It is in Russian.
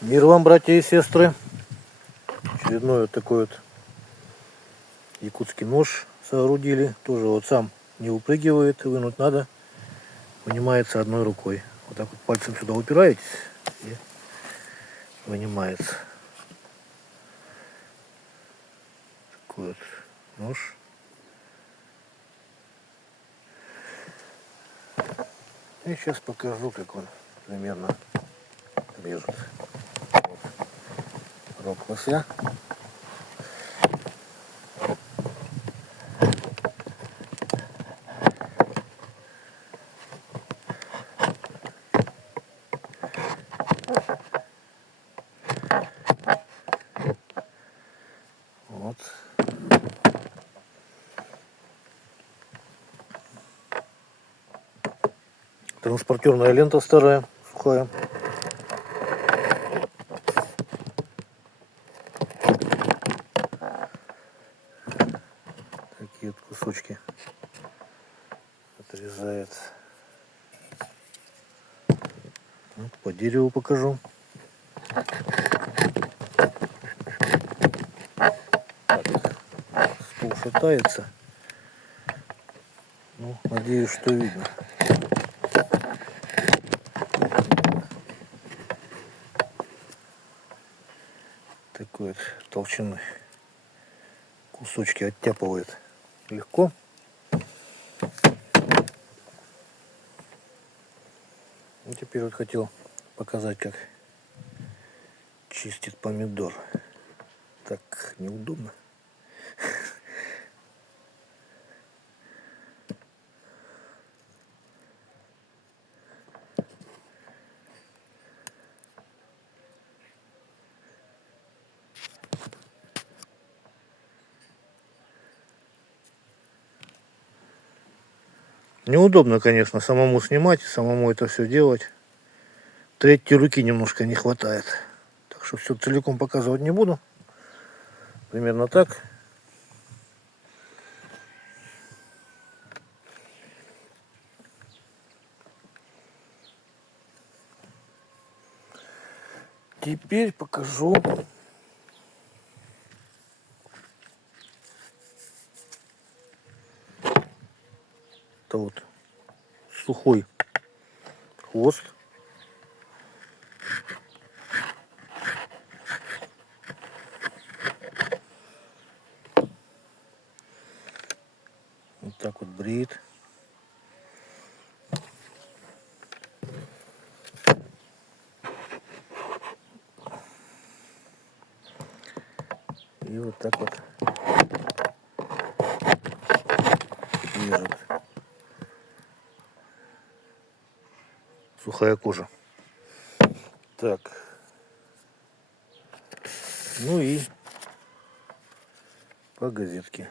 Мир вам, братья и сестры. Очередной вот такой вот якутский нож соорудили. Тоже вот сам не выпрыгивает, вынуть надо. Вынимается одной рукой. Вот так вот пальцем сюда упираетесь и вынимается. Такой вот нож. И сейчас покажу, как он примерно режет. Вот. Рог лося. Вот. Транспортерная лента старая, сухая. Такие вот кусочки отрезает. Вот, по дереву покажу. Так, стул шатается. Ну, надеюсь, что видно. Такой вот толщины кусочки оттяпывает легко. И теперь вот хотел показать, как чистит помидор. Так неудобно. Неудобно, конечно, самому снимать, самому это все делать. Третьей руки немножко не хватает. Так что все целиком показывать не буду. Примерно так. Теперь покажу это вот сухой хвост. Вот так вот бреет. И вот так вот режет. Сухая кожа. Так. Ну и по газетке.